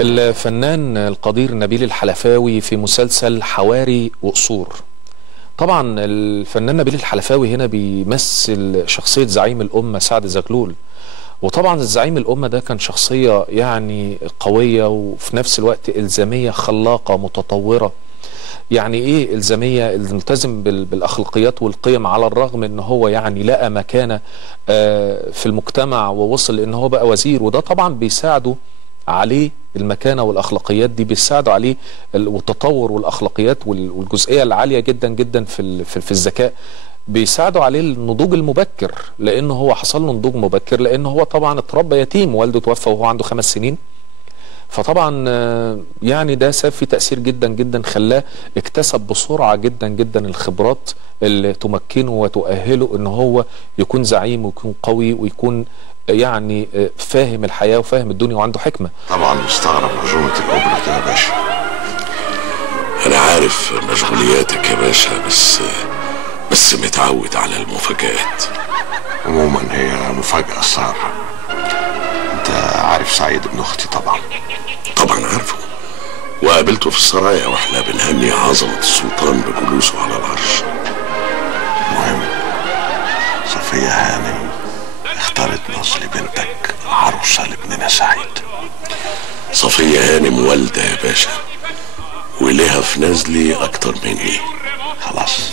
الفنان القدير نبيل الحلفاوي في مسلسل حواري وقصور. طبعا الفنان نبيل الحلفاوي هنا بيمثل شخصية زعيم الأمة سعد زغلول، وطبعا الزعيم الأمة ده كان شخصية يعني قوية وفي نفس الوقت إلزامية خلاقة متطورة. يعني ايه إلزامية؟ الملتزم بالأخلاقيات والقيم، على الرغم ان هو يعني لقى مكانة في المجتمع ووصل ان هو بقى وزير، وده طبعا بيساعده عليه المكانة والأخلاقيات دي، بيساعدوا عليه والتطور والأخلاقيات والجزئية العالية جدا جدا في الذكاء، بيساعدوا عليه النضوج المبكر، لأنه هو حصل له نضوج مبكر، لأنه هو طبعا اتربى يتيم، والده توفى وهو عنده 5 سنين. فطبعا يعني ده ساب فيه تأثير جدا جدا، خلاه اكتسب بسرعة جدا جدا الخبرات اللي تمكنه وتؤهله ان هو يكون زعيم ويكون قوي ويكون يعني فاهم الحياة وفاهم الدنيا وعنده حكمة. طبعا مستغرب عزومة الأوبرا كده يا باشا. أنا عارف مشغولياتك يا باشا، بس متعود على المفاجآت. عموما هي مفاجأة الصراحة. أنت عارف سعيد ابن أختي طبعا. طبعا عارفه، وقابلته في السرايا واحنا بنهني عظمة السلطان بجلوسه على العرش. المهم صفية هانم اختارت نصل بنتك عروسة لابننا سعيد. صفية هانم والدة يا باشا، وليها في نزلي أكتر مني. خلاص